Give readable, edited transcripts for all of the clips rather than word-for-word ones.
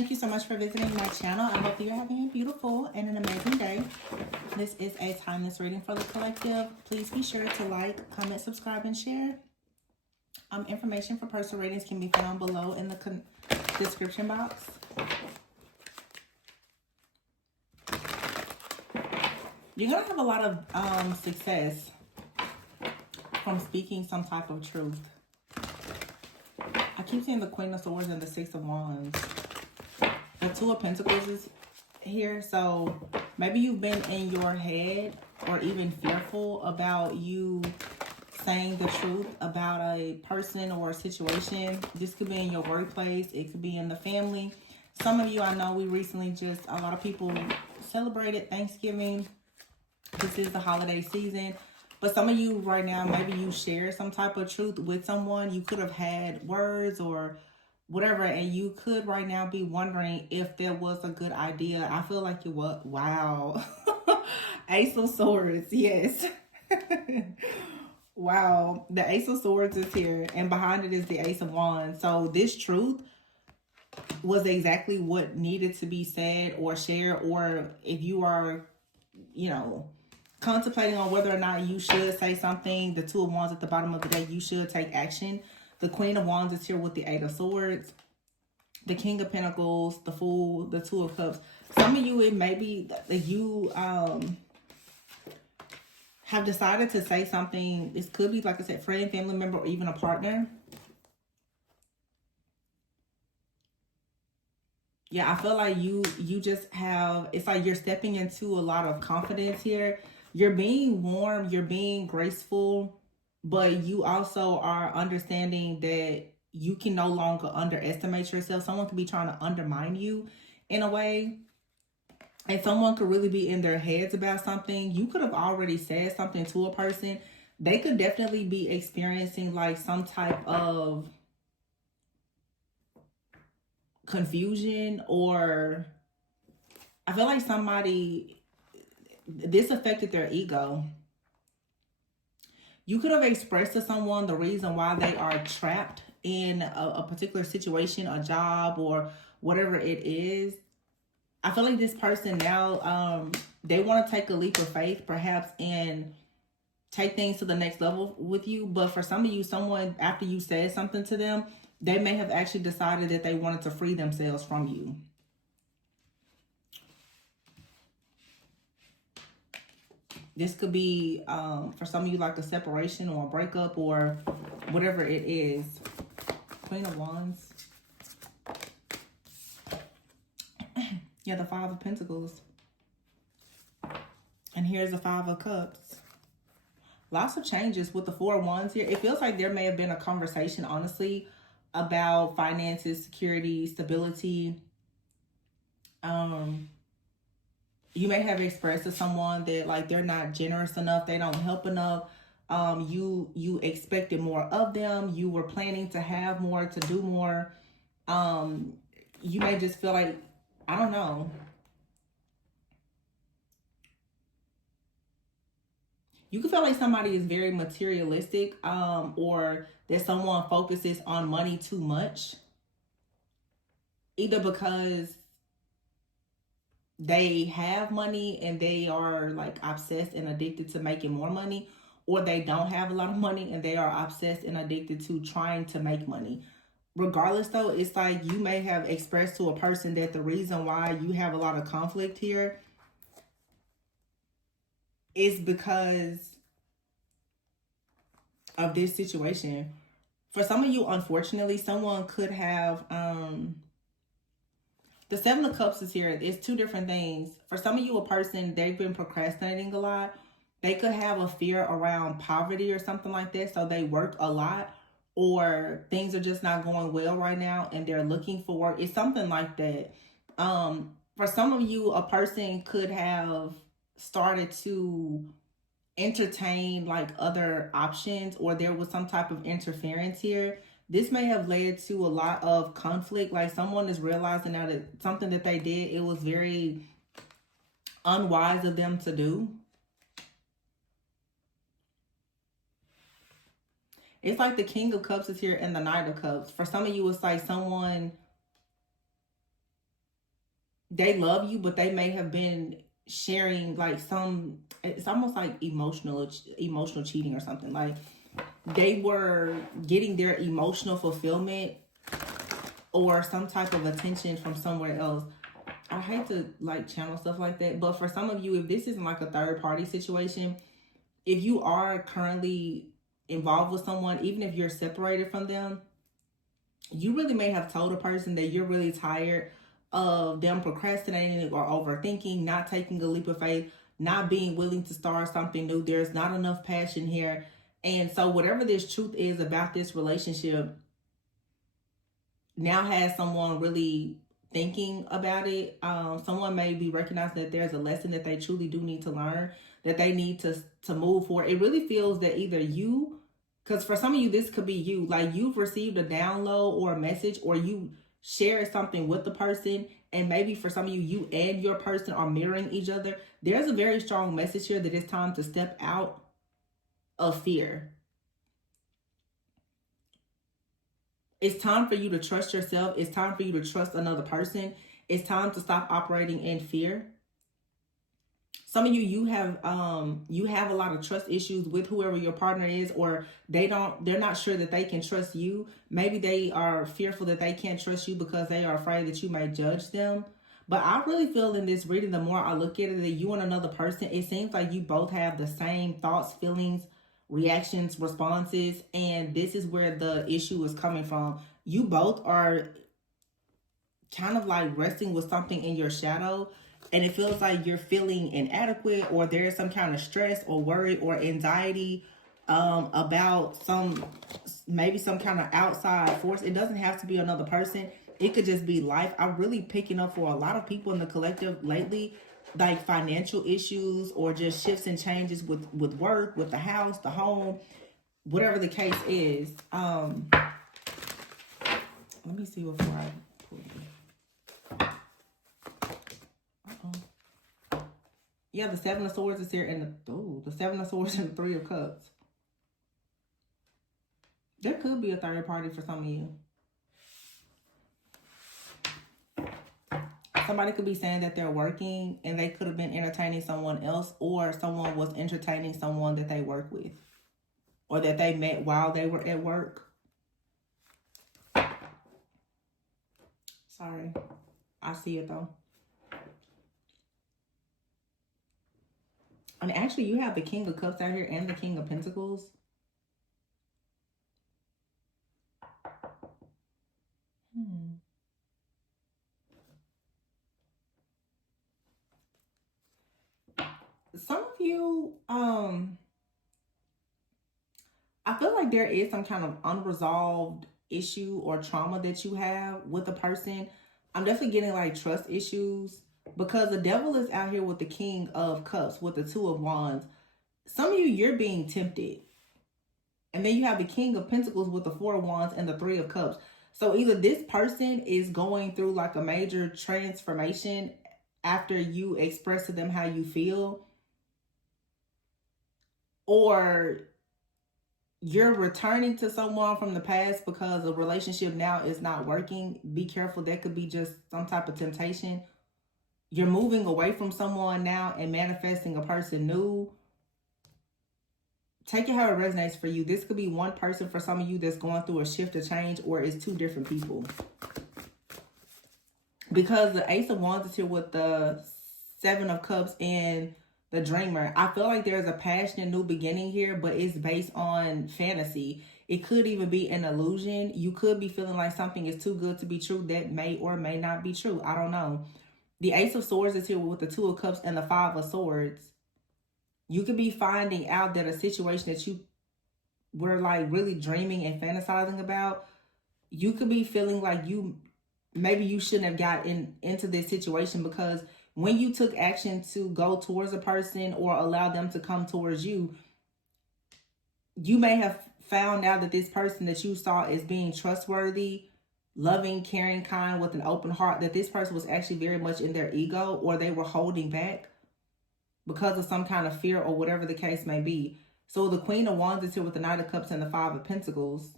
Thank you so much for visiting my channel. I hope you're having a beautiful and an amazing day. This is a timeless reading for the collective. Please be sure to like, comment, subscribe, and share. Information for personal readings can be found below in the description box. You're going to have a lot of success from speaking some type of truth. I keep seeing the Queen of Swords and the Six of Wands. The Two of Pentacles is here. So maybe you've been in your head or even fearful about you saying the truth about a person or a situation. This could be in your workplace. It could be in the family. Some of you, I know we recently a lot of people celebrated Thanksgiving. This is the holiday season. But some of you right now, maybe you share some type of truth with someone. You could have had words or whatever, and you could right now be wondering if there was a good idea. I feel like it was. Wow. Ace of Swords, yes. Wow. The Ace of Swords is here, and behind it is the Ace of Wands. So this truth was exactly what needed to be said or shared, or if you are, contemplating on whether or not you should say something, the Two of Wands at the bottom of the deck, you should take action. The Queen of Wands is here with the Eight of Swords, the King of Pentacles, the Fool, the Two of Cups. Some of you, it may be that you have decided to say something. This could be, like I said, friend, family member, or even a partner. Yeah, I feel like you just have, it's like you're stepping into a lot of confidence here. You're being warm, you're being graceful, but you also are understanding that you can no longer underestimate yourself. Someone could be trying to undermine you in a way. And someone could really be in their heads about something. You could have already said something to a person. They could definitely be experiencing like some type of confusion, or I feel like this affected their ego. You could have expressed to someone the reason why they are trapped in a particular situation, a job, or whatever it is. I feel like this person now, they want to take a leap of faith, perhaps, and take things to the next level with you. But for some of you, someone, after you said something to them, they may have actually decided that they wanted to free themselves from you. This could be, for some of you, like a separation or a breakup or whatever it is. Queen of Wands. Yeah, the Five of Pentacles. And here's the Five of Cups. Lots of changes with the Four of Wands here. It feels like there may have been a conversation, honestly, about finances, security, stability. You may have expressed to someone that like they're not generous enough, they don't help enough. You expected more of them. You were planning to have more, to do more. You may just feel like, I don't know. You can feel like somebody is very materialistic, or that someone focuses on money too much. Either because they have money and they are like obsessed and addicted to making more money, or they don't have a lot of money and they are obsessed and addicted to trying to make money. Regardless though, it's like you may have expressed to a person that the reason why you have a lot of conflict here is because of this situation. For some of you, unfortunately, someone could have, the Seven of Cups is here. It's two different things. For some of you, a person, they've been procrastinating a lot. They could have a fear around poverty or something like that. So they work a lot, or things are just not going well right now and they're looking for work. It's something like that. For some of you, a person could have started to entertain like other options, or there was some type of interference here. This may have led to a lot of conflict. Like someone is realizing now that something that they did, it was very unwise of them to do. It's like the King of Cups is here and the Knight of Cups. For some of you, it's like someone they love you, but they may have been sharing like some, it's almost like emotional cheating or something. Like they were getting their emotional fulfillment or some type of attention from somewhere else. I hate to like channel stuff like that, but for some of you, if this isn't like a third party situation, if you are currently involved with someone, even if you're separated from them, you really may have told a person that you're really tired of them procrastinating or overthinking, not taking a leap of faith, not being willing to start something new. There's not enough passion here. And so whatever this truth is about this relationship now has someone really thinking about it. Someone may be recognizing that there's a lesson that they truly do need to learn, that they need to move forward. It really feels that either you, because for some of you, this could be you, like you've received a download or a message, or you shared something with the person, and maybe for some of you, you and your person are mirroring each other. There's a very strong message here that it's time to step out of fear. It's time for you to trust yourself. It's time for you to trust another person. It's time to stop operating in fear. Some of you, you have a lot of trust issues with whoever your partner is, or they're not sure that they can trust you. Maybe they are fearful that they can't trust you because they are afraid that you may judge them. But I really feel in this reading, the more I look at it, that you and another person, it seems like you both have the same thoughts, feelings, reactions, responses, and this is where the issue is coming from. You both are kind of like resting with something in your shadow, and it feels like you're feeling inadequate, or there's some kind of stress or worry or anxiety about maybe some kind of outside force. It doesn't have to be another person. It could just be life. I'm really picking up for a lot of people in the collective lately, like financial issues or just shifts and changes with work, with the house, the home, whatever the case is. Let me see before I pull it. Yeah, the Seven of Swords is here, and the Seven of Swords and the Three of Cups. There could be a third party for some of you. Somebody could be saying that they're working and they could have been entertaining someone else, or someone was entertaining someone that they work with, or that they met while they were at work. Sorry, I see it though. And actually, you have the King of Cups out here and the King of Pentacles. Some of you, I feel like there is some kind of unresolved issue or trauma that you have with a person. I'm definitely getting like trust issues, because the devil is out here with the King of Cups, with the Two of Wands. Some of you, you're being tempted. And then you have the King of Pentacles with the Four of Wands and the Three of Cups. So either this person is going through like a major transformation after you express to them how you feel, or you're returning to someone from the past because a relationship now is not working. Be careful. That could be just some type of temptation. You're moving away from someone now and manifesting a person new. Take it how it resonates for you. This could be one person for some of you that's going through a shift or change, or it's two different people. Because the Ace of Wands is here with the Seven of Cups and the Dreamer. I feel like there's a passionate new beginning here, but it's based on fantasy. It could even be an illusion. You could be feeling like something is too good to be true. That may or may not be true. I don't know. The Ace of Swords is here with the Two of Cups and the Five of Swords. You could be finding out that a situation that you were like really dreaming and fantasizing about, you could be feeling like maybe you shouldn't have gotten into this situation, because when you took action to go towards a person or allow them to come towards you, you may have found out that this person that you saw as being trustworthy, loving, caring, kind, with an open heart, that this person was actually very much in their ego, or they were holding back because of some kind of fear or whatever the case may be. So the Queen of Wands is here with the Knight of Cups and the Five of Pentacles.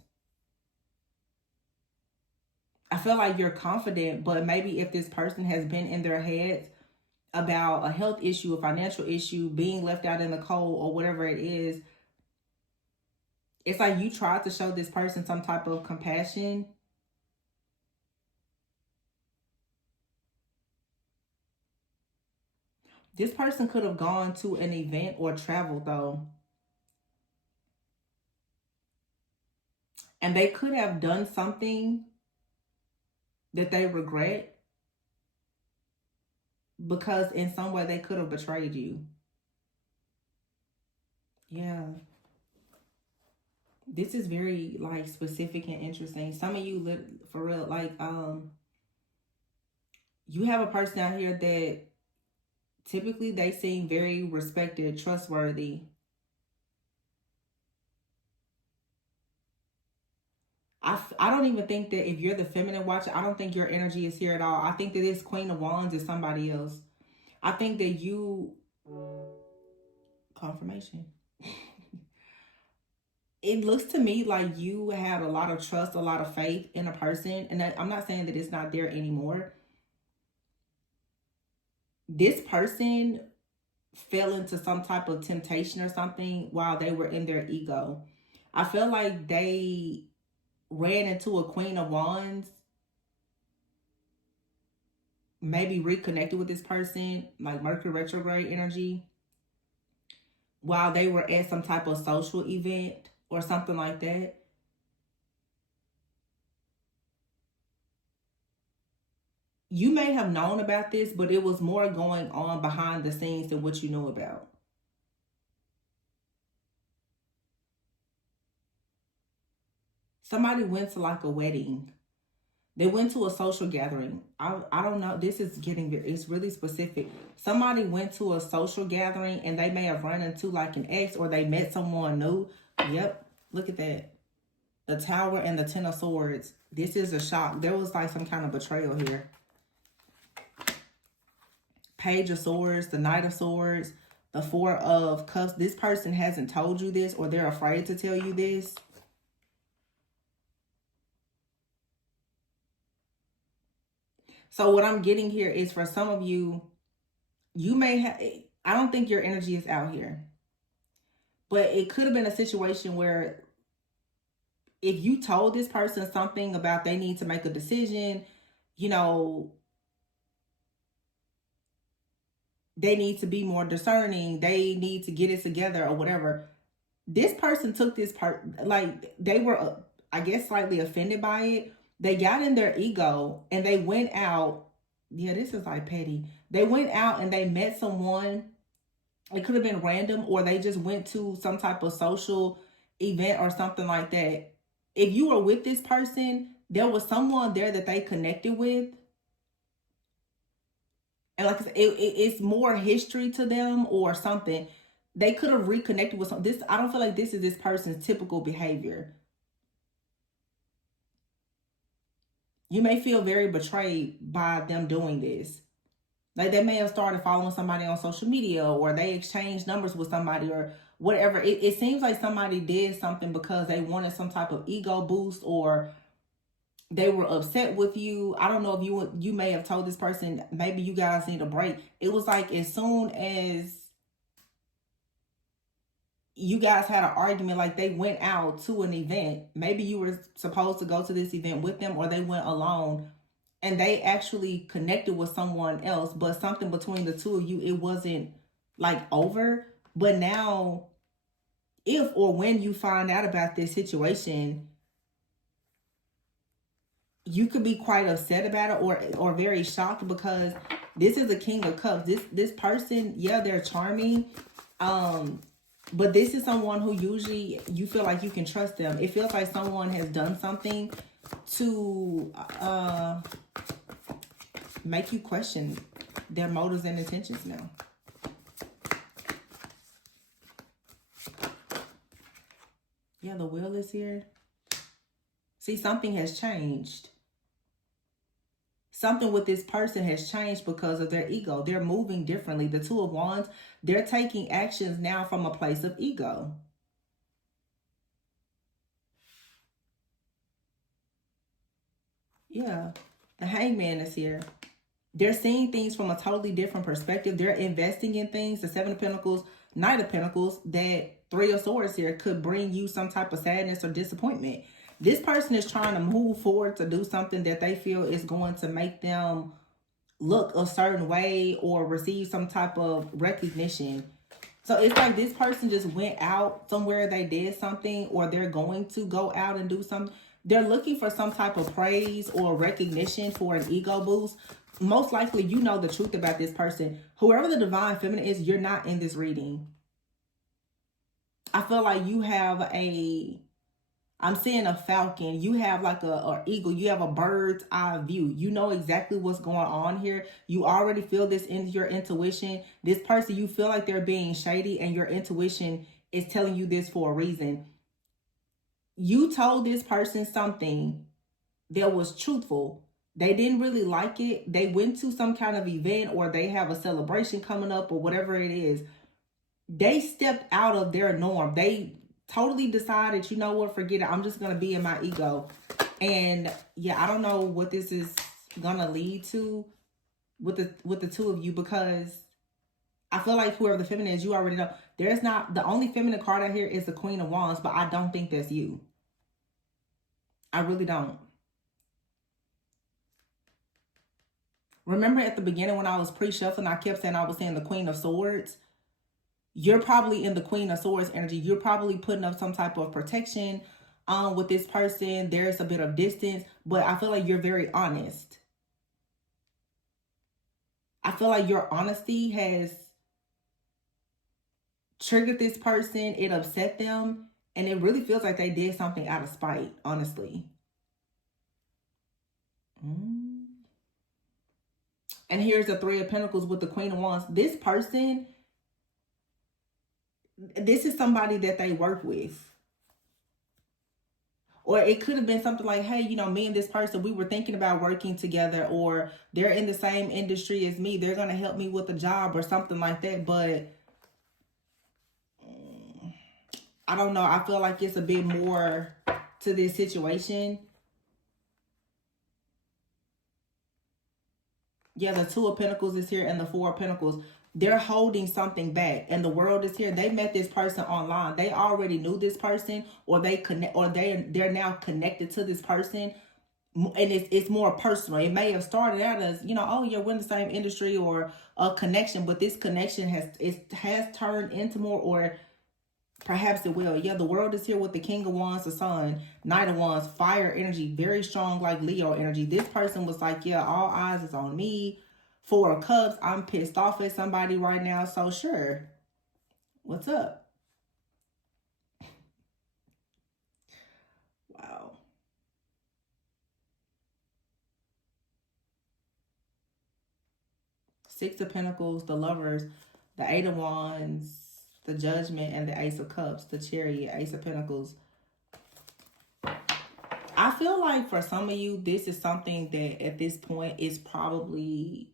I feel like you're confident, but maybe if this person has been in their heads about a health issue, a financial issue, being left out in the cold, or whatever it is, it's like you tried to show this person some type of compassion. This person could have gone to an event or traveled, though. And they could have done something that they regret, because in some way they could have betrayed you. Yeah. This is very, like, specific and interesting. Some of you, for real, like, you have a person out here that typically they seem very respected, trustworthy. I don't even think that if you're the feminine watcher, I don't think your energy is here at all. I think that this Queen of Wands is somebody else. I think that you... Confirmation. It looks to me like you had a lot of trust, a lot of faith in a person. And I'm not saying that it's not there anymore. This person fell into some type of temptation or something while they were in their ego. I feel like they ran into a Queen of Wands, maybe reconnected with this person, like Mercury retrograde energy, while they were at some type of social event or something like that. You may have known about this, but it was more going on behind the scenes than what you knew about. Somebody went to like a wedding. They went to a social gathering. I don't know. This is getting, it's really specific. Somebody went to a social gathering and they may have run into like an ex, or they met someone new. Yep. Look at that. The Tower and the Ten of Swords. This is a shock. There was like some kind of betrayal here. Page of Swords, the Knight of Swords, the Four of Cups. This person hasn't told you this, or they're afraid to tell you this. So what I'm getting here is, for some of you, you may have, I don't think your energy is out here, but it could have been a situation where if you told this person something about they need to make a decision, you know, they need to be more discerning, they need to get it together or whatever. This person took this part, like they were, I guess, slightly offended by it. They got in their ego and they went out. Yeah, this is like petty. They went out and they met someone. It could have been random, or they just went to some type of social event or something like that. If you were with this person, there was someone there that they connected with. And like I said, it's more history to them or something. They could have reconnected with something. I don't feel like this is this person's typical behavior. You may feel very betrayed by them doing this. Like they may have started following somebody on social media, or they exchanged numbers with somebody or whatever. It seems like somebody did something because they wanted some type of ego boost, or they were upset with you. I don't know if you may have told this person, maybe you guys need a break. It was like as soon as you guys had an argument, like they went out to an event. Maybe you were supposed to go to this event with them, or they went alone and they actually connected with someone else, but something between the two of you, it wasn't like over. But now, if or when you find out about this situation, you could be quite upset about it, or very shocked, because this is a King of Cups. This person, yeah, they're charming, but this is someone who usually you feel like you can trust them. It feels like someone has done something to make you question their motives and intentions now. Yeah, the Wheel is here. See, something has changed. Something with this person has changed because of their ego. They're moving differently. The Two of Wands, they're taking actions now from a place of ego. Yeah, the Hangman is here. They're seeing things from a totally different perspective. They're investing in things. The Seven of Pentacles, Knight of Pentacles, that Three of Swords here could bring you some type of sadness or disappointment. This person is trying to move forward to do something that they feel is going to make them look a certain way or receive some type of recognition. So it's like this person just went out somewhere, they did something, or they're going to go out and do something. They're looking for some type of praise or recognition for an ego boost. Most likely, you know the truth about this person. Whoever the divine feminine is, you're not in this reading. I feel like you have I'm seeing a falcon. You have like a eagle. You have a bird's eye view. You know exactly what's going on here. You already feel this in your intuition. This person, you feel like they're being shady, and your intuition is telling you this for a reason. You told this person something that was truthful. They didn't really like it. They went to some kind of event, or they have a celebration coming up, or whatever it is. They stepped out of their norm. They totally decided, you know what, forget it. I'm just going to be in my ego. And yeah, I don't know what this is going to lead to with the two of you, because I feel like whoever the feminine is, you already know. There's not, the only feminine card out here is the Queen of Wands, but I don't think that's you. I really don't. Remember at the beginning when I was pre-shuffling, I kept saying I was saying the Queen of Swords? You're probably in the Queen of Swords energy. You're probably putting up some type of protection with this person. There's a bit of distance, but I feel like you're very honest. I feel like your honesty has triggered this person. It upset them, and it really feels like they did something out of spite, honestly. And here's the Three of Pentacles with the Queen of Wands. This person, this is somebody that they work with. Or it could have been something like, hey, you know, me and this person, we were thinking about working together, or they're in the same industry as me. They're going to help me with a job or something like that. But I don't know. I feel like it's a bit more to this situation. Yeah, the Two of Pentacles is here and the Four of Pentacles. They're holding something back, and the World is here. They met this person online. They already knew this person, or they're now connected to this person, and it's more personal. It may have started out as, you know, oh, you're in the same industry or a connection, but this connection has turned into more, or perhaps it will. Yeah, the World is here with the King of Wands, the Sun, Knight of Wands, fire energy, very strong, like Leo energy. This person was like, yeah, all eyes is on me. Four of Cups, I'm pissed off at somebody right now, so sure. What's up? Wow. Six of Pentacles, the Lovers, the Eight of Wands, the Judgment, and the Ace of Cups, the Chariot, Ace of Pentacles. I feel like for some of you, this is something that at this point is probably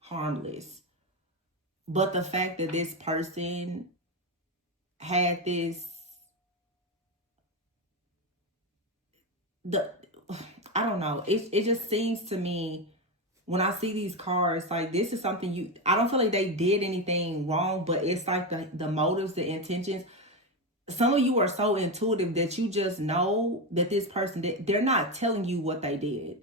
harmless. But the fact that this person had this, I don't know. It just seems to me, when I see these cards, like this is something I don't feel like they did anything wrong, but it's like the motives, the intentions. Some of you are so intuitive that you just know that this person, they're not telling you what they did.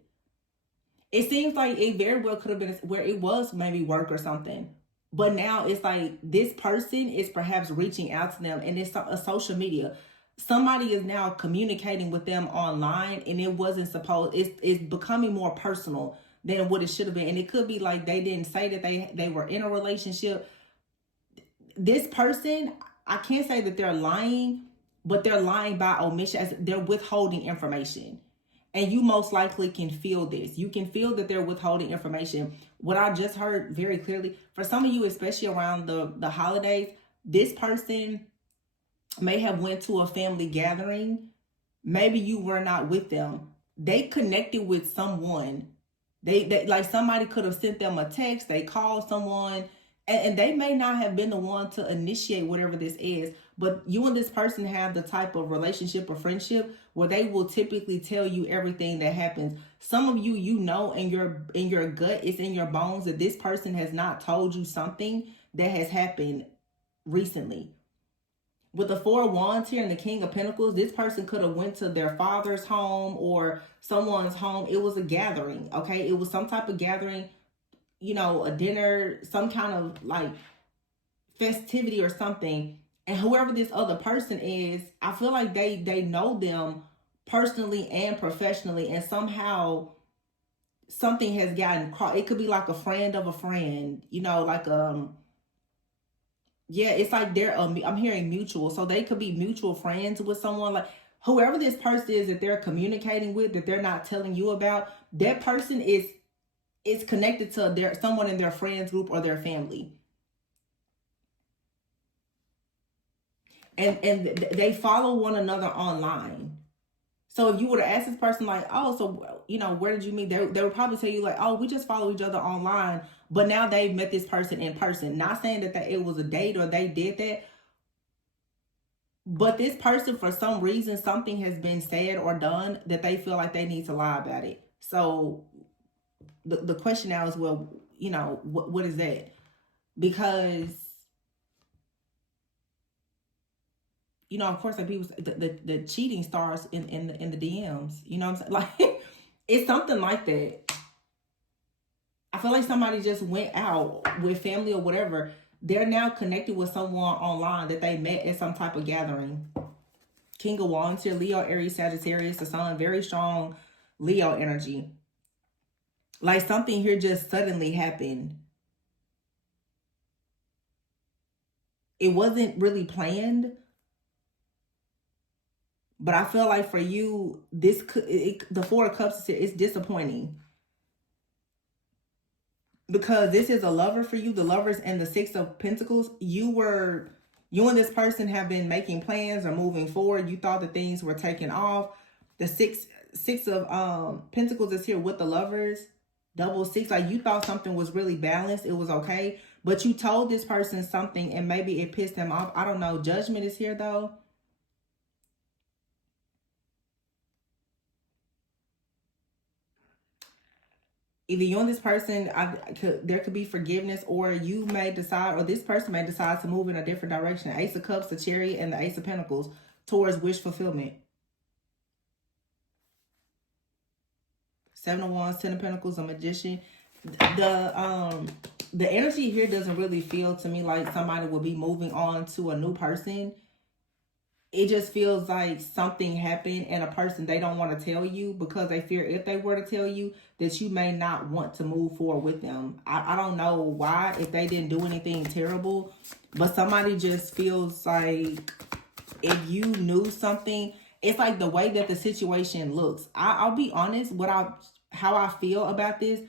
It seems like it very well could have been where it was maybe work or something. But now it's like this person is perhaps reaching out to them, and it's a social media. Somebody is now communicating with them online, and it wasn't supposed, it's becoming more personal than what it should have been. And it could be like they didn't say that they were in a relationship. This person, I can't say that they're lying, but they're lying by omission, as they're withholding information. And you most likely can feel this. You can feel that they're withholding information. What I just heard very clearly, for some of you, especially around the holidays, this person may have went to a family gathering. Maybe you were not with them. They connected with someone. They like somebody could have sent them a text. They called someone, and they may not have been the one to initiate whatever this is, but you and this person have the type of relationship or friendship where they will typically tell you everything that happens. Some of you, you know, in your gut, it's in your bones that this person has not told you something that has happened recently. With the Four of Wands here and the King of Pentacles, this person could have went to their father's home or someone's home. It was a gathering, okay? It was some type of gathering, you know, a dinner, some kind of like festivity or something. And whoever this other person is, I feel like they know them personally and professionally, and somehow something has gotten caught. It could be like a friend of a friend, you know, like yeah, it's like they're I'm hearing mutual, so they could be mutual friends with someone. Like whoever this person is that they're communicating with, that they're not telling you about, that person is connected to someone in their friends group or their family. And they follow one another online. So if you were to ask this person like, oh, so, you know, where did you meet? They would probably tell you like, oh, we just follow each other online. But now they've met this person in person. Not saying that it was a date or they did that. But this person, for some reason, something has been said or done that they feel like they need to lie about it. So the question now is, well, you know, what is that? Because, you know, of course, like people, the cheating starts in the DMs. You know what I'm saying? Like, it's something like that. I feel like somebody just went out with family or whatever. They're now connected with someone online that they met at some type of gathering. King of Wands here, Leo, Aries, Sagittarius, the sun, very strong Leo energy. Like something here just suddenly happened. It wasn't really planned. But I feel like for you, the Four of Cups is disappointing. Because this is a lover for you, the Lovers and the Six of Pentacles. You and this person have been making plans or moving forward. You thought that things were taking off. The six of Pentacles is here with the Lovers. Double six, like you thought something was really balanced. It was okay. But you told this person something and maybe it pissed them off. I don't know. Judgment is here though. Either you and this person, there could be forgiveness, or you may decide, or this person may decide to move in a different direction. Ace of Cups, the Chariot, and the Ace of Pentacles towards wish fulfillment. Seven of Wands, Ten of Pentacles, a Magician. The energy here doesn't really feel to me like somebody will be moving on to a new person. It just feels like something happened and a person, they don't want to tell you because they fear if they were to tell you that you may not want to move forward with them. I don't know why, if they didn't do anything terrible, but somebody just feels like if you knew something, it's like the way that the situation looks. I'll be honest, how I feel about this,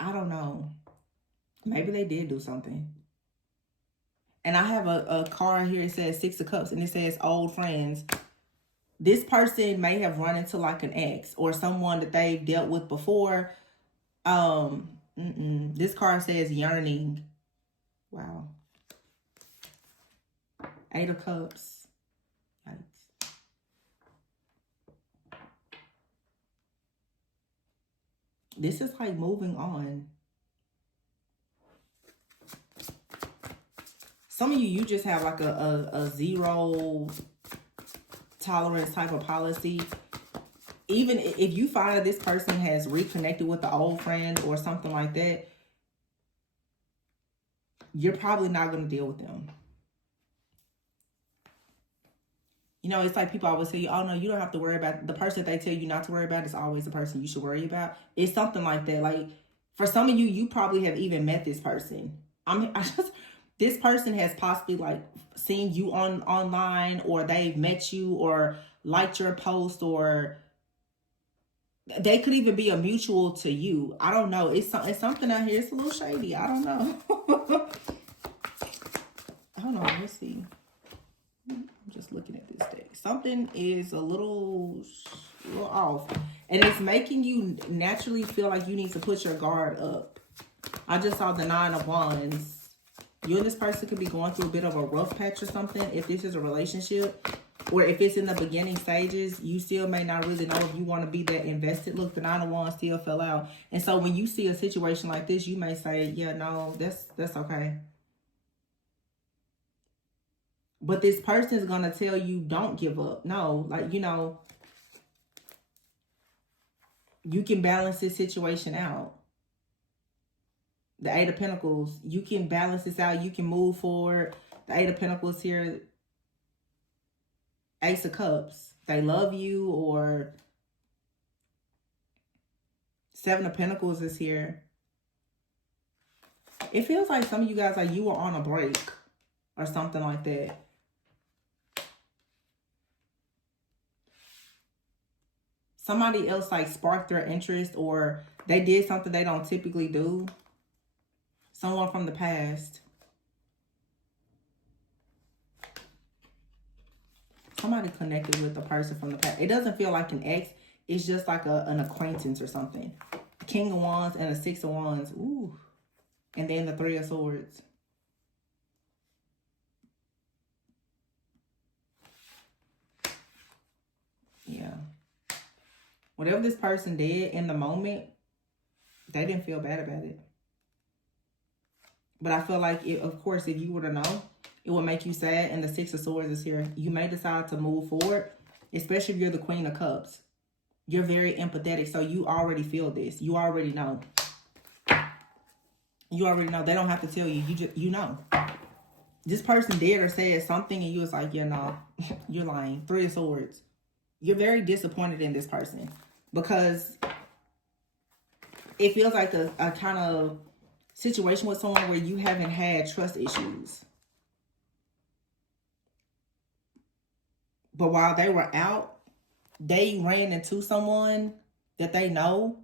I don't know. Maybe they did do something. And I have a card here, it says Six of Cups, and it says old friends. This person may have run into like an ex or someone that they've dealt with before. This card says yearning. Wow. Eight of Cups. Yikes. This is like moving on. Some of you just have like a zero tolerance type of policy. Even if you find that this person has reconnected with the old friend or something like that, you're probably not going to deal with them. You know, it's like people always tell you, oh no, you don't have to worry about the person that they tell you not to worry about is always the person you should worry about. It's something like that. Like for some of you, you probably have even met this person. This person has possibly like seen you online, or they've met you or liked your post, or they could even be a mutual to you. I don't know. It's something out here. It's a little shady. I don't know. Hold on. Let's see. I'm just looking at this deck. Something is a little off. And it's making you naturally feel like you need to put your guard up. I just saw the 9 of Wands. You and this person could be going through a bit of a rough patch or something. If this is a relationship, or if it's in the beginning stages, you still may not really know if you want to be that invested. Look, the 9 of Wands still fell out. And so when you see a situation like this, you may say, yeah, no, that's okay. But this person is going to tell you, don't give up. No, like, you know, you can balance this situation out. The 8 of Pentacles, you can balance this out. You can move forward. The 8 of Pentacles here, Ace of Cups. They love you, or 7 of Pentacles is here. It feels like some of you guys, like you were on a break or something like that. Somebody else like sparked their interest, or they did something they don't typically do. Someone from the past. Somebody connected with a person from the past. It doesn't feel like an ex. It's just like an acquaintance or something. The King of Wands and the 6 of Wands. Ooh. And then the 3 of Swords. Yeah. Whatever this person did in the moment, they didn't feel bad about it. But I feel like, of course, if you were to know, it will make you sad. And the 6 of Swords is here. You may decide to move forward, especially if you're the Queen of Cups. You're very empathetic, so you already feel this. You already know. You already know. They don't have to tell you. You know. This person did or said something, and you was like, yeah, no, you're lying. 3 of Swords. You're very disappointed in this person because it feels like a kind of situation with someone where you haven't had trust issues. But while they were out, they ran into someone that they know.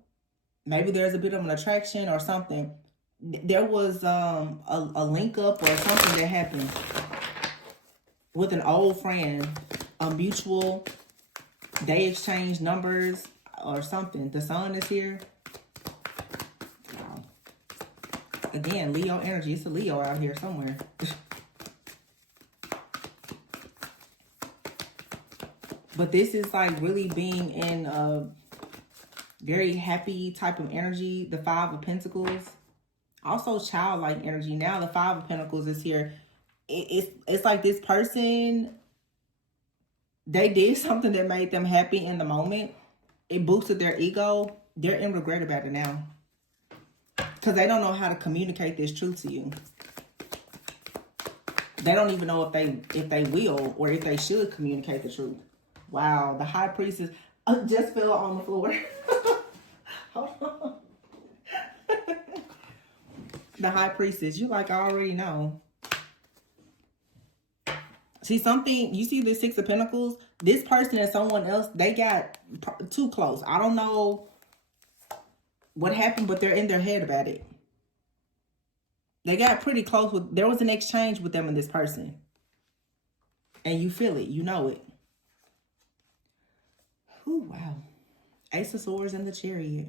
Maybe there's a bit of an attraction or something. There was a link up or something that happened with an old friend, a mutual. They exchanged numbers or something. The Sun is here. Wow. Again, Leo energy. It's a Leo out here somewhere. But this is like really being in a very happy type of energy. The 5 of Pentacles. Also childlike energy. Now the 5 of Pentacles is here. It's like this person, they did something that made them happy in the moment. It boosted their ego. They're in regret about it now. Because they don't know how to communicate this truth to you. They don't even know if they will or if they should communicate the truth. Wow, the High Priestess just fell on the floor. Hold on. The High Priestess, you like I already know. See something, you see the 6 of Pentacles? This person and someone else, they got too close. I don't know what happened, but they're in their head about it. They got pretty close with, there was an exchange with them and this person. And you feel it, you know it. Ooh, wow. Ace of Swords and the Chariot.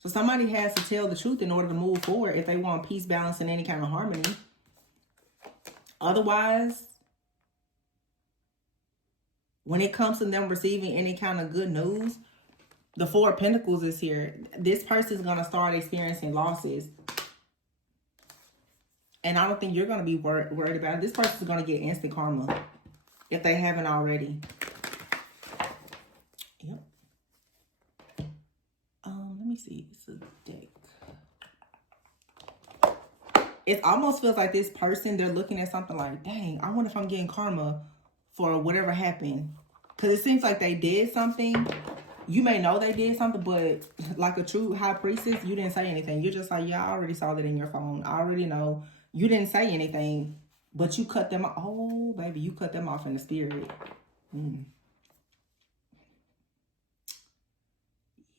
So somebody has to tell the truth in order to move forward if they want peace, balance, and any kind of harmony. Otherwise, when it comes to them receiving any kind of good news, the 4 of Pentacles is here. This person is going to start experiencing losses. And I don't think you're going to be worried about it. This person is going to get instant karma if they haven't already. Yep. Let me see. It's a deck. It almost feels like this person, they're looking at something like, dang, I wonder if I'm getting karma for whatever happened. Because it seems like they did something. You may know they did something, but like a true High Priestess, you didn't say anything. You're just like, yeah, I already saw that in your phone. I already know. You didn't say anything, but you cut them off. Oh, baby, you cut them off in the spirit.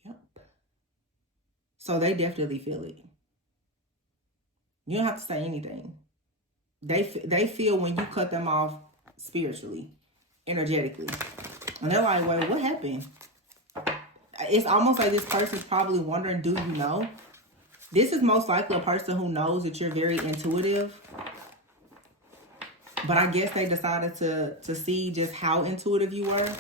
Yep. So they definitely feel it. You don't have to say anything. They feel when you cut them off spiritually, energetically. And they're like, wait, what happened? It's almost like this person's probably wondering, do you know? This is most likely a person who knows that you're very intuitive. But I guess they decided to see just how intuitive you were.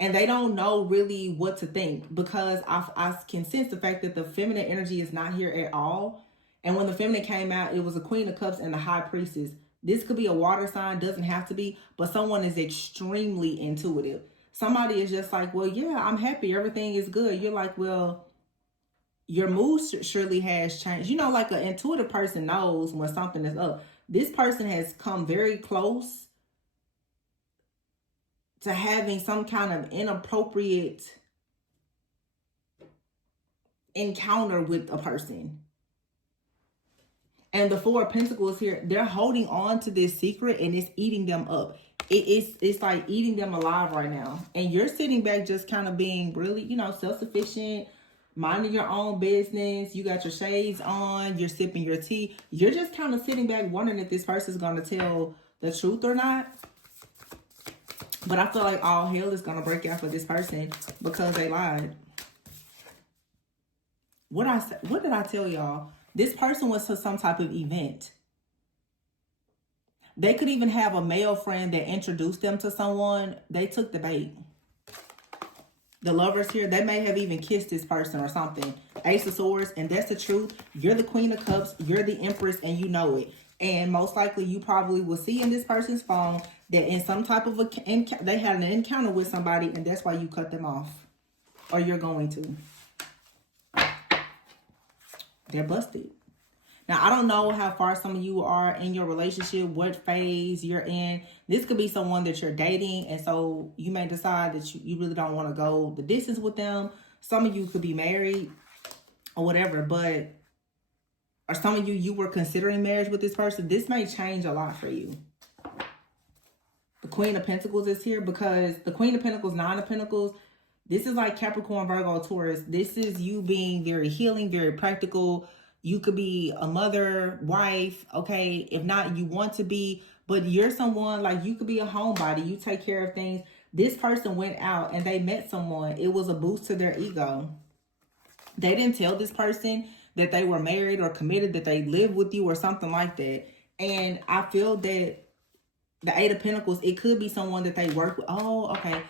And they don't know really what to think, because I can sense the fact that the feminine energy is not here at all. And when the feminine came out, it was a Queen of Cups and the High Priestess. This could be a water sign, doesn't have to be, but someone is extremely intuitive. Somebody is just like, well, yeah, I'm happy, everything is good. You're like, well, your mood surely has changed. You know, like an intuitive person knows when something is up. This person has come very close to having some kind of inappropriate encounter with a person. And the Four of Pentacles here, they're holding on to this secret and it's eating them up. It's like eating them alive right now. And you're sitting back just kind of being really, you know, self-sufficient, minding your own business. You got your shades on, you're sipping your tea. You're just kind of sitting back wondering if this person's going to tell the truth or not. But I feel like all hell is going to break out for this person because they lied. What did I tell y'all? This person was to some type of event. They could even have a male friend that introduced them to someone. They took the bait. The Lovers here, they may have even kissed this person or something. Ace of Swords, and that's the truth. You're the Queen of Cups. You're the Empress, and you know it. And most likely, you probably will see in this person's phone that in some type of they had an encounter with somebody, and that's why you cut them off. Or you're going to. They're busted. Now, I don't know how far some of you are in your relationship, what phase you're in. This could be someone that you're dating, and so you may decide that you really don't want to go the distance with them. Some of you could be married or whatever, but or some of you were considering marriage with this person. This may change a lot for you. The Queen of Pentacles is here because the Queen of Pentacles, Nine of Pentacles, this is like Capricorn, Virgo, Taurus. This is you being very healing, very practical. You could be a mother, wife, okay? If not, you want to be, but you're someone, like you could be a homebody. You take care of things. This person went out and they met someone. It was a boost to their ego. They didn't tell this person that they were married or committed, that they live with you or something like that. And I feel that the Eight of Pentacles, it could be someone that they work with. Oh, okay.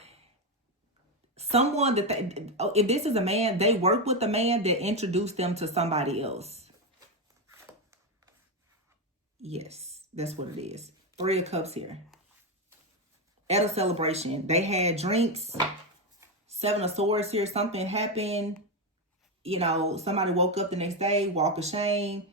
Someone that they, if this is a man, they work with a man that introduced them to somebody else. Yes, that's what it is. Three of Cups here. At a celebration, they had drinks. Seven of Swords here. Something happened. You know, somebody woke up the next day, walk of shame,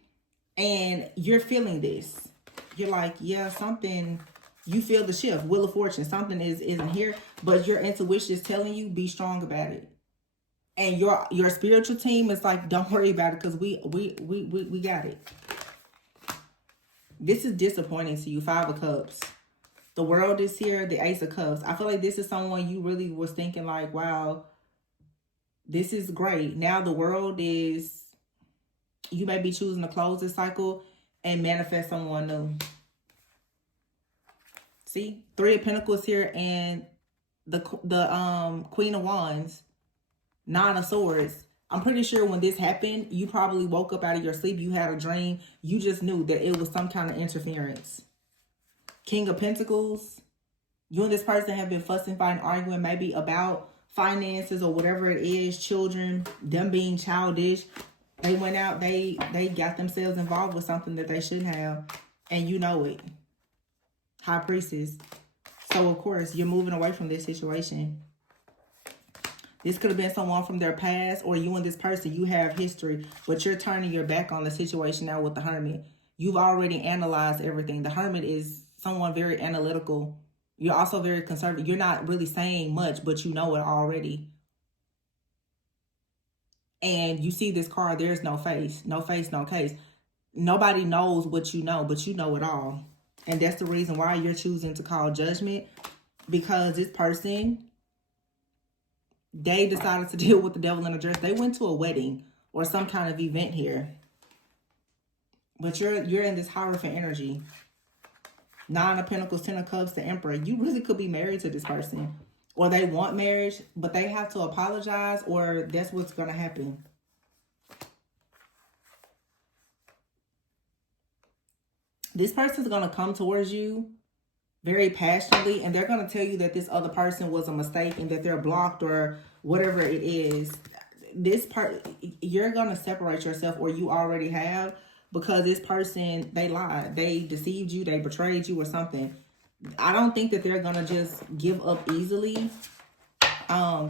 and you're feeling this. You're like, yeah, something. You feel the shift. Wheel of Fortune. Something isn't here, but your intuition is telling you be strong about it. And your spiritual team is like, don't worry about it because we got it. This is disappointing to you. Five of Cups. The World is here. The Ace of Cups. I feel like this is someone you really was thinking like, wow, this is great. Now the World is, you may be choosing to close this cycle and manifest someone new. See? Three of Pentacles here and the Queen of Wands. Nine of Swords. I'm pretty sure when this happened, you probably woke up out of your sleep. You had a dream. You just knew that it was some kind of interference. King of Pentacles. You and this person have been fussing, fighting, arguing maybe about finances or whatever it is. Children, them being childish. They went out. They got themselves involved with something that they shouldn't have. And you know it. High Priestess. So, of course, you're moving away from this situation. This could have been someone from their past, or you and this person, you have history, but you're turning your back on the situation now with the Hermit. You've already analyzed everything. The Hermit is someone very analytical. You're also very conservative. You're not really saying much, but you know it already. And you see this card, there's no face. No face, no case. Nobody knows what you know, but you know it all. And that's the reason why you're choosing to call judgment, because this person, they decided to deal with the devil in a dress. They went to a wedding or some kind of event here. But you're in this Hierophant energy. Nine of Pentacles, Ten of Cups, the Emperor. You really could be married to this person. Or they want marriage, but they have to apologize, or that's what's going to happen. This person's going to come towards you very passionately, and they're going to tell you that this other person was a mistake and that they're blocked or whatever it is. This part, you're going to separate yourself, or you already have, because this person, they lied. They deceived you. They betrayed you or something. I don't think that they're going to just give up easily.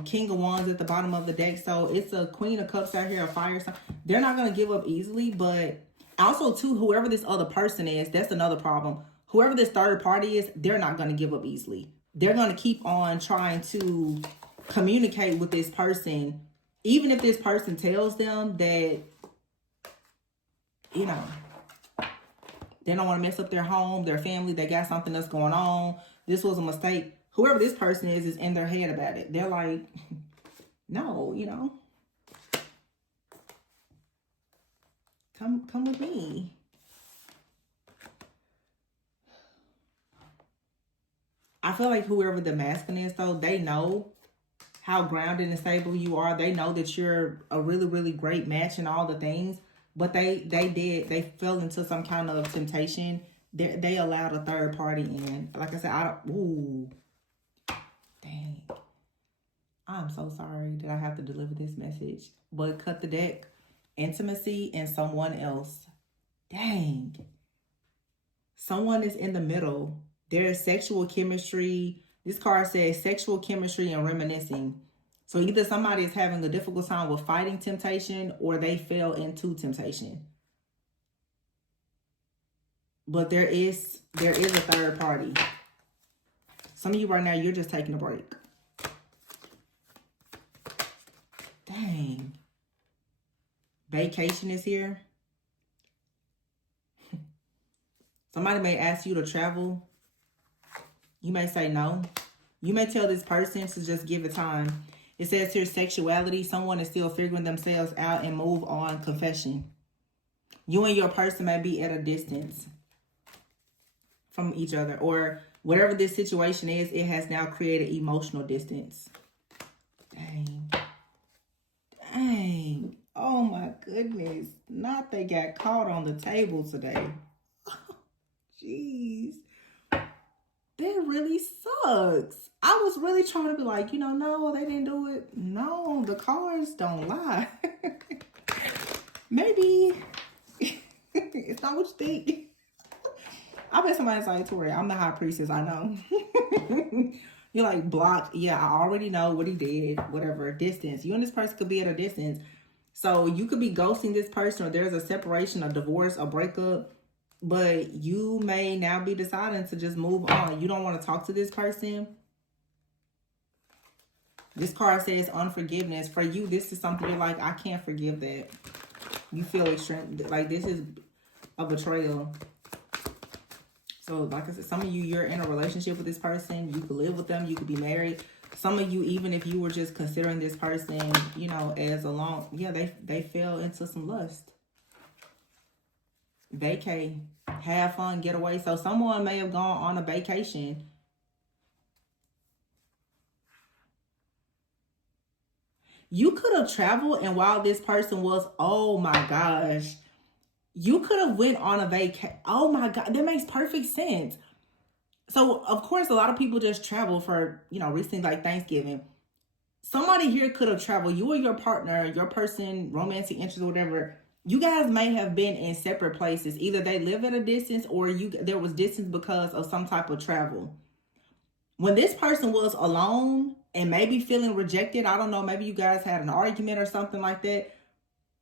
King of Wands at the bottom of the deck. So it's a Queen of Cups out here, a fire sign. They're not going to give up easily, but also too, whoever this other person is, that's another problem. Whoever this third party is, they're not going to give up easily. They're going to keep on trying to communicate with this person, even if this person tells them that, you know, they don't want to mess up their home, their family, they got something that's going on. This was a mistake. Whoever this person is in their head about it. They're like, no, you know, come with me. I feel like whoever the masculine is, though, they know how grounded and stable you are. They know that you're a really, really great match and all the things. But they fell into some kind of temptation. They allowed a third party in. Like I said, ooh. Dang. I'm so sorry that I have to deliver this message. But cut the deck. Intimacy and someone else. Dang. Someone is in the middle. There's sexual chemistry. This card says sexual chemistry and reminiscing. So either somebody is having a difficult time with fighting temptation, or they fell into temptation. But there is a third party. Some of you right now, you're just taking a break. Dang. Vacation is here. Somebody may ask you to travel. You may say no. You may tell this person to just give it time. It says here sexuality. Someone is still figuring themselves out and move on. Confession. You and your person may be at a distance from each other, or whatever this situation is, it has now created emotional distance. Dang. Dang. Oh my goodness. Not they got caught on the table today. Jeez. That really sucks. I was really trying to be like, you know, no, they didn't do it. No, the cards don't lie. Maybe it's not what you think. I bet somebody's like, Tori, I'm the high priestess, I know. You're like, blocked. Yeah, I already know what he did. Whatever. Distance. You and this person could be at a distance. So you could be ghosting this person, or there's a separation, a divorce, a breakup. But you may now be deciding to just move on. You don't want to talk to this person. This card says unforgiveness. For you, this is something you're like, I can't forgive that. You feel extreme. Like this is a betrayal. So like I said, some of you, you're in a relationship with this person. You could live with them. You could be married. Some of you, even if you were just considering this person, you know, as a long, yeah, they fell into some lust. Vacay, have fun, get away. So someone may have gone on a vacation. You could have traveled, and while this person was, oh my gosh, you could have went on a vacation. Oh my God, that makes perfect sense. So of course, a lot of people just travel for, you know, recently like Thanksgiving. Somebody here could have traveled. You or your partner, your person, romantic interest or whatever, you guys may have been in separate places. Either they live at a distance, or there was distance because of some type of travel. When this person was alone and maybe feeling rejected, I don't know, maybe you guys had an argument or something like that.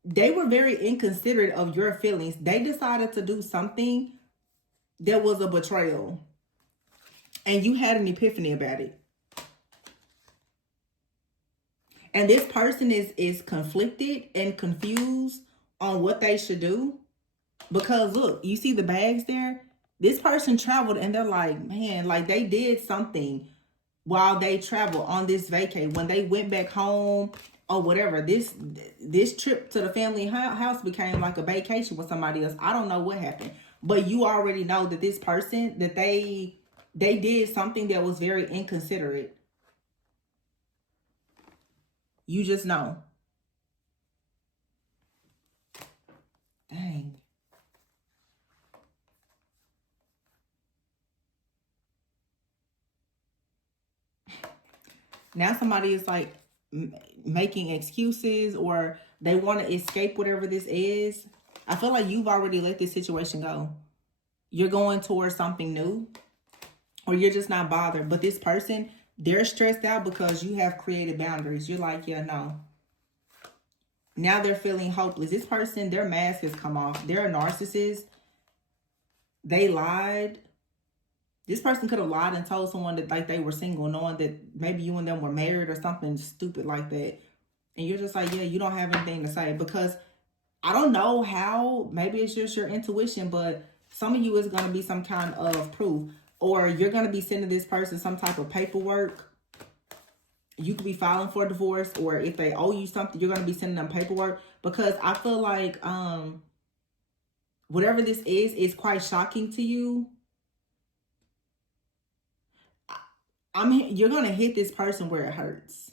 They were very inconsiderate of your feelings. They decided to do something that was a betrayal. And you had an epiphany about it. And this person is conflicted and confused on what they should do. Because look, you see the bags there? This person traveled and they're like, man, like they did something while they traveled on this vacay. When they went back home or whatever, this trip to the family house became like a vacation with somebody else. I don't know what happened. But you already know that this person, that they did something that was very inconsiderate. You just know. Dang. Now somebody is like making excuses, or they want to escape whatever this is. I feel like you've already let this situation go. You're going towards something new, or you're just not bothered. But this person, they're stressed out because you have created boundaries. You're like, yeah, no. Now they're feeling hopeless. This person, their mask has come off. They're a narcissist. They lied. This person could have lied and told someone that like they were single, knowing that maybe you and them were married or something stupid like that. And you're just like, yeah, you don't have anything to say. Because I don't know how, maybe it's just your intuition, but some of you is going to be some kind of proof. Or you're going to be sending this person some type of paperwork. You could be filing for a divorce, or if they owe you something, you're going to be sending them paperwork. Because I feel like whatever this is quite shocking to you. You're going to hit this person where it hurts.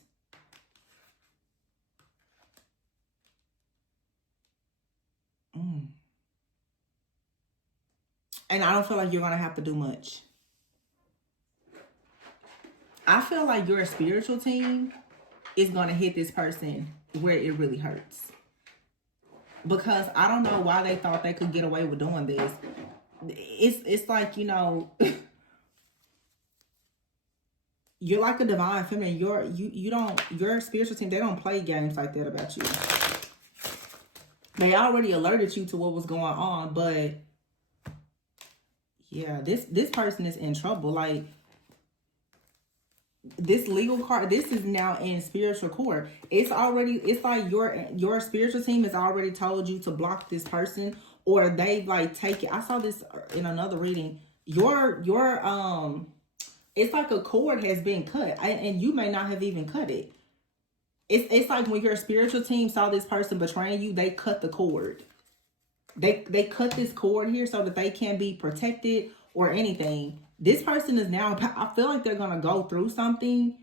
And I don't feel like you're going to have to do much. I feel like your spiritual team is going to hit this person where it really hurts. Because I don't know why they thought they could get away with doing this. It's like, you know, you're like a divine feminine. Your spiritual team, they don't play games like that about you. They already alerted you to what was going on, but yeah, this person is in trouble. Like, this legal card, this is now in spiritual court. It's like your spiritual team has already told you to block this person, or they've like take it. I saw this in another reading. Your it's like a cord has been cut, and you may not have even cut it. It's like when your spiritual team saw this person betraying you, they cut the cord. They cut this cord here so that they can't be protected or anything. This person is now, I feel like they're going to go through something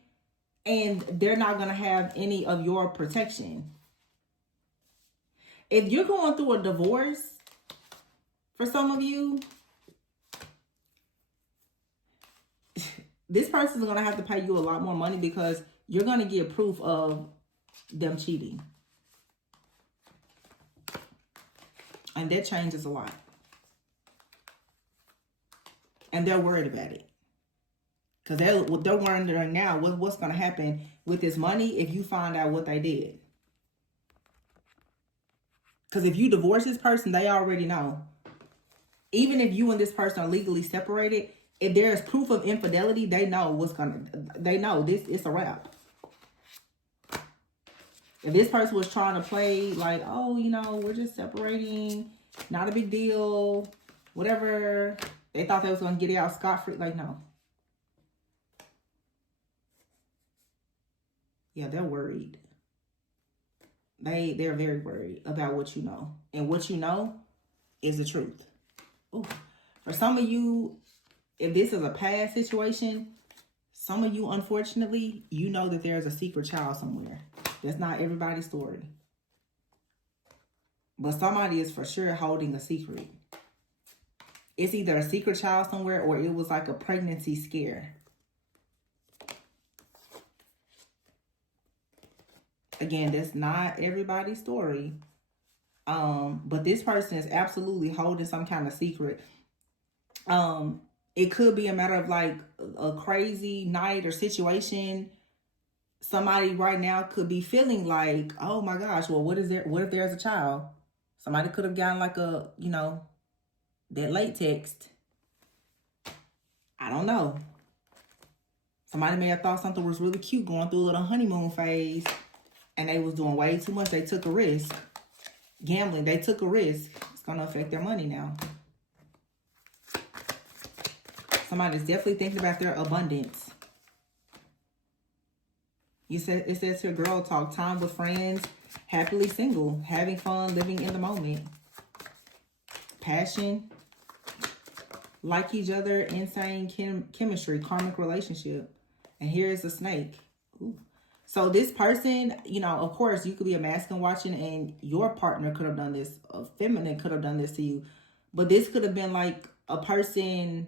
and they're not going to have any of your protection. If you're going through a divorce, for some of you, this person is going to have to pay you a lot more money because you're going to get proof of them cheating. And that changes a lot. And they're worried about it. Because they're wondering now what's going to happen with this money if you find out what they did. Because if you divorce this person, they already know. Even if you and this person are legally separated, if there's proof of infidelity, they know they know this, it's a wrap. If this person was trying to play like, oh, you know, we're just separating, not a big deal, whatever. They thought they was going to get it out scot-free. Like, no. Yeah, they're worried. They're very worried about what you know. And what you know is the truth. Ooh. For some of you, if this is a past situation, some of you, unfortunately, you know that there's a secret child somewhere. That's not everybody's story. But somebody is for sure holding a secret. It's either a secret child somewhere or it was like a pregnancy scare. Again, that's not everybody's story. But this person is absolutely holding some kind of secret. It could be a matter of like a crazy night or situation. Somebody right now could be feeling like, oh my gosh, well, what if there's a child? Somebody could have gotten like a, you know, that late text. I don't know. Somebody may have thought something was really cute going through a little honeymoon phase and they was doing way too much. They took a risk. Gambling, they took a risk. It's going to affect their money now. Somebody's definitely thinking about their abundance. It says here, girl talk, time with friends, happily single, having fun, living in the moment. Passion, like each other, insane chemistry, karmic relationship. And here is a snake. Ooh. So this person, you know, of course, you could be a masculine watching and your partner could have done this. A feminine could have done this to you. But this could have been like a person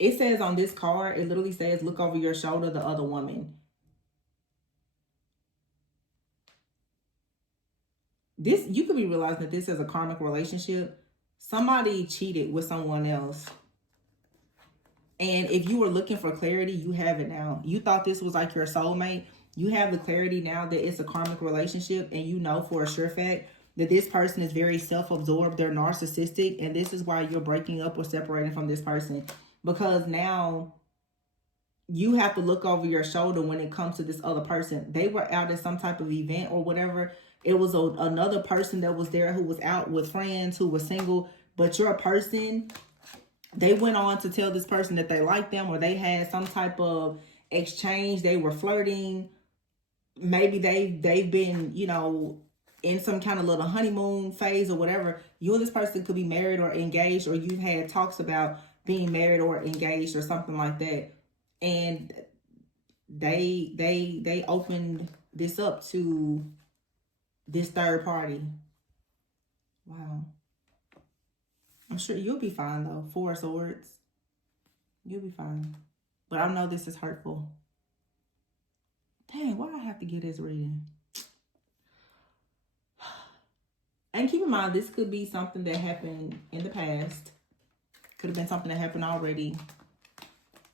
It says on this card, it literally says, look over your shoulder, the other woman. This, you could be realizing that this is a karmic relationship. Somebody cheated with someone else. And if you were looking for clarity, you have it now. You thought this was like your soulmate. You have the clarity now that it's a karmic relationship, and you know for a sure fact that this person is very self-absorbed. They're narcissistic, and this is why you're breaking up or separating from this person. Because now you have to look over your shoulder when it comes to this other person. They were out at some type of event or whatever. It was another person that was there who was out with friends, who was single. But your person, they went on to tell this person that they liked them, or they had some type of exchange. They were flirting. Maybe they've been, you know, in some kind of little honeymoon phase or whatever. You and this person could be married or engaged, or you've had talks about being married or engaged or something like that. And they opened this up to this third party. Wow. I'm sure you'll be fine though. 4 of Swords. You'll be fine. But I know this is hurtful. Dang, why do I have to get this reading? And keep in mind, this could be something that happened in the past. Could have been something that happened already.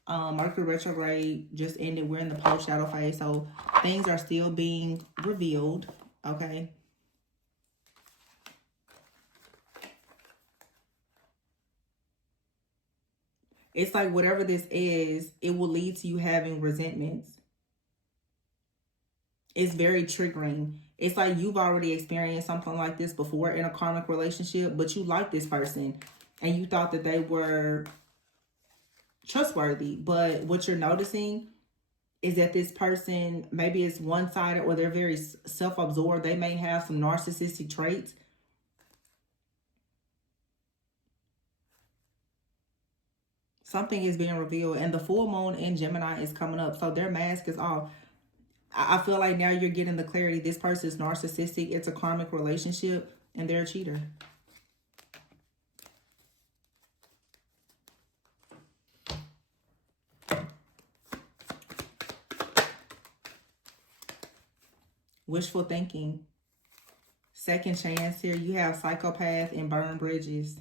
Mercury retrograde just ended. We're in the post-shadow phase. So things are still being revealed. Okay. It's like whatever this is, it will lead to you having resentments. It's very triggering. It's like you've already experienced something like this before in a karmic relationship, but you like this person and you thought that they were trustworthy. But what you're noticing is that this person, maybe it's one-sided or they're very self-absorbed. They may have some narcissistic traits. Something is being revealed, and the full moon in Gemini is coming up. So their mask is off. I feel like now you're getting the clarity. This person is narcissistic. It's a karmic relationship, and they're a cheater. Wishful thinking. Second chance here. You have psychopath and burn bridges.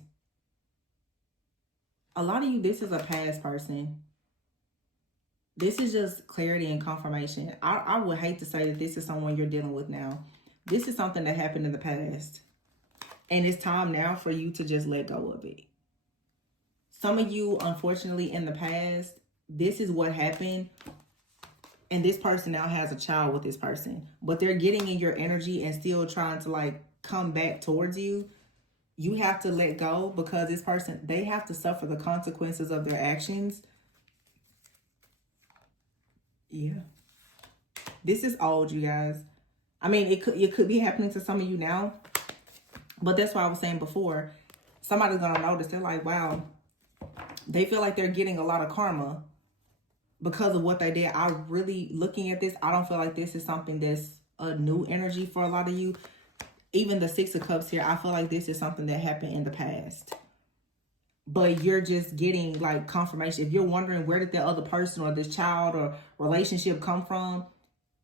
A lot of you, this is a past person. This is just clarity and confirmation. I would hate to say that this is someone you're dealing with now. This is something that happened in the past. And it's time now for you to just let go of it. Some of you, unfortunately, in the past, this is what happened. And this person now has a child with this person. But they're getting in your energy and still trying to like come back towards you. You have to let go because this person, they have to suffer the consequences of their actions. Yeah. This is old, you guys. I mean, it could be happening to some of you now. But that's why I was saying before. Somebody's going to notice. They're like, wow. They feel like they're getting a lot of karma because of what they did. I really, looking at this, I don't feel like this is something that's a new energy for a lot of you. Even the 6 of Cups here, I feel like this is something that happened in the past. But you're just getting like confirmation. If you're wondering where did that other person or this child or relationship come from,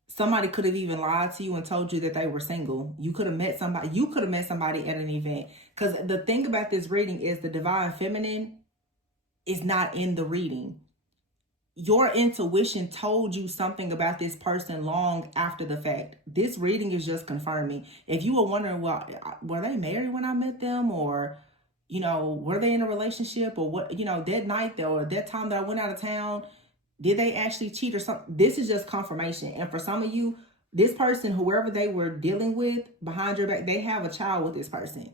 somebody could have even lied to you and told you that they were single. You could have met somebody. You could have met somebody at an event. Because the thing about this reading is the divine feminine is not in the reading. Your intuition told you something about this person long after the fact. This reading is just confirming. If you were wondering, well, were they married when I met them? Or, you know, were they in a relationship? Or what, you know, that night or that time that I went out of town, did they actually cheat or something? This is just confirmation. And for some of you, this person, whoever they were dealing with behind your back, they have a child with this person.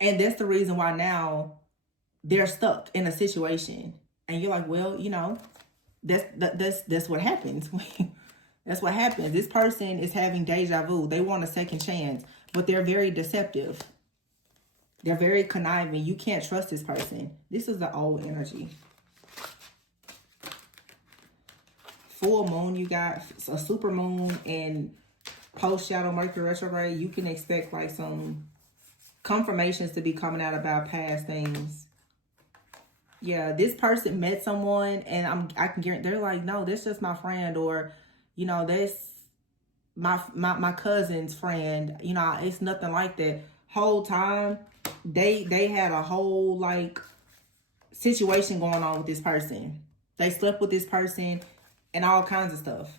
And that's the reason why now they're stuck in a situation. And you're like, well, you know, that's what happens. That's what happens. This person is having deja vu. They want a second chance, but they're very deceptive. They're very conniving. You can't trust this person. This is the old energy. Full moon, you got a super moon and post shadow Mercury retrograde. You can expect like some confirmations to be coming out about past things. Yeah, this person met someone and I can guarantee they're like, no, this just my friend, or, you know, this my cousin's friend. You know, it's nothing like that. Whole time they had a whole like situation going on with this person. They slept with this person and all kinds of stuff.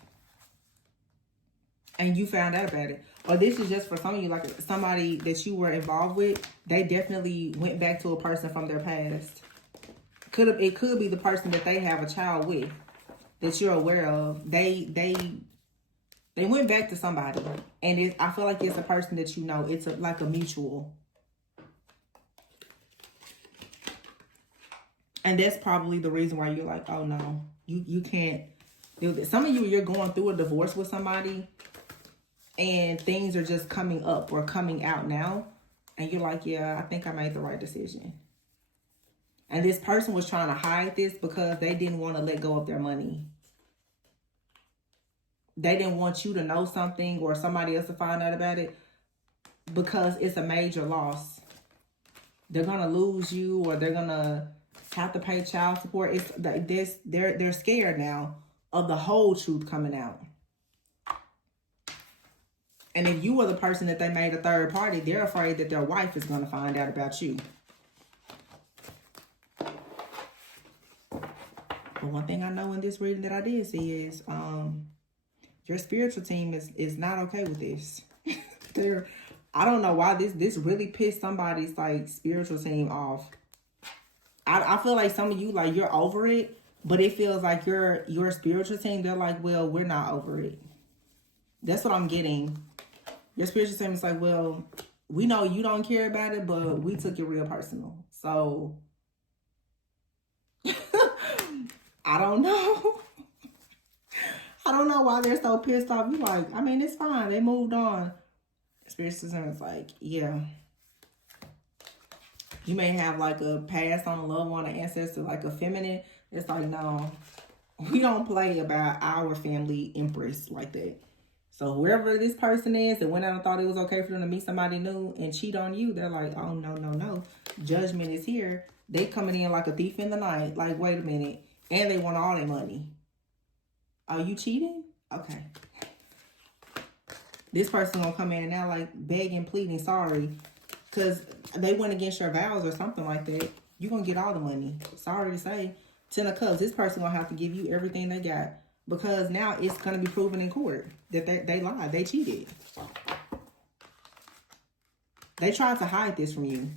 And you found out about it. Or this is just for some of you, like somebody that you were involved with, they definitely went back to a person from their past. It could be the person that they have a child with that you're aware of. They went back to somebody, and I feel like it's a person that you know. It's like a mutual. And that's probably the reason why you're like, oh no, you can't do this. Some of you, you're going through a divorce with somebody and things are just coming up or coming out now. And you're like, yeah, I think I made the right decision. And this person was trying to hide this because they didn't want to let go of their money. They didn't want you to know something or somebody else to find out about it because it's a major loss. They're going to lose you, or they're going to have to pay child support. They're scared now of the whole truth coming out. And if you were the person that they made a third party, they're afraid that their wife is going to find out about you. But one thing I know in this reading that I did see is your spiritual team is not okay with this. I don't know why this really pissed somebody's like spiritual team off. I feel like some of you, like, you're over it, but it feels like your spiritual team, they're like, well, we're not over it. That's what I'm getting. Your spiritual team is like, well, we know you don't care about it, but we took it real personal. So I don't know. I don't know why they're so pissed off. You like, I mean, it's fine. They moved on. Spiritual system is like, yeah. You may have like a past on a loved one, an ancestor, like a feminine. It's like, no, we don't play about our family empress like that. So whoever this person is that went out and thought it was okay for them to meet somebody new and cheat on you, they're like, oh, no, no, no. Judgment is here. They coming in like a thief in the night. Like, wait a minute. And they want all their money. Are you cheating? Okay. This person gonna come in now like begging, pleading, sorry. Because they went against your vows or something like that. You're gonna get all the money. Sorry to say. 10 of Cups, this person gonna have to give you everything they got. Because now it's gonna be proven in court that they lied. They cheated. They tried to hide this from you.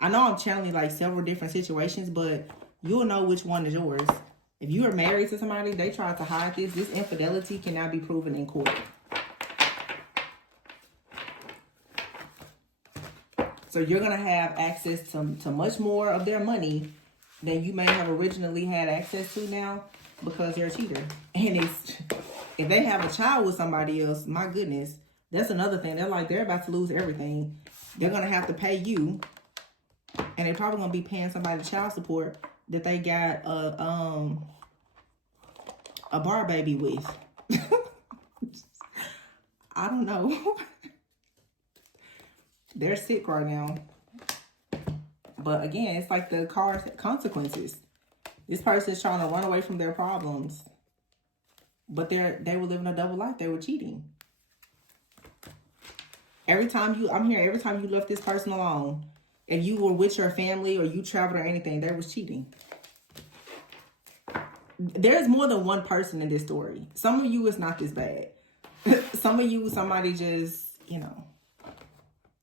I know I'm channeling like several different situations, but you'll know which one is yours. If you are married to somebody, they tried to hide this. This infidelity can now be proven in court. So you're going to have access to much more of their money than you may have originally had access to now because they're a cheater. And if they have a child with somebody else, my goodness, that's another thing. They're about to lose everything. They're going to have to pay you. And they're probably going to be paying somebody child support that they got a bar baby with. I don't know. They're sick right now. But again, it's like the card's consequences. This person is trying to run away from their problems. But they were living a double life. They were cheating. Every time you left this person alone, if you were with your family or you traveled or anything, they was cheating. There's more than one person in this story. Some of you, it's not this bad. Some of you, somebody just,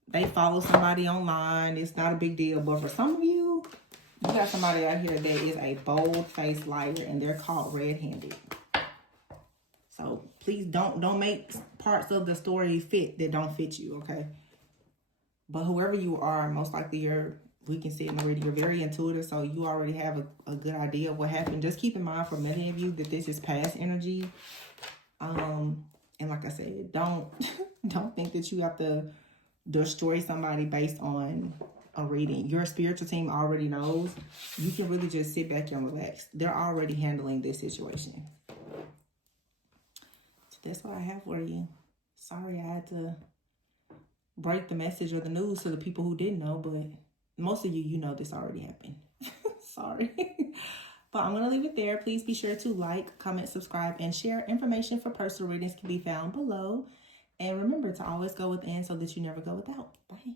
they follow somebody online. It's not a big deal. But for some of you, you got somebody out here that is a bold-faced liar, and they're caught red-handed. So please don't make parts of the story fit that don't fit you, okay? But whoever you are, most likely we can see it in the reading, you're very intuitive, so you already have a good idea of what happened. Just keep in mind for many of you that this is past energy. And like I said, don't think that you have to destroy somebody based on a reading. Your spiritual team already knows. You can really just sit back and relax. They're already handling this situation. So that's what I have for you. Sorry I had to break the message or the news to the people who didn't know, but most of you, you know this already happened. Sorry. But I'm going to leave it there. Please be sure to like, comment, subscribe, and share. Information for personal readings can be found below. And remember to always go within so that you never go without. Bye.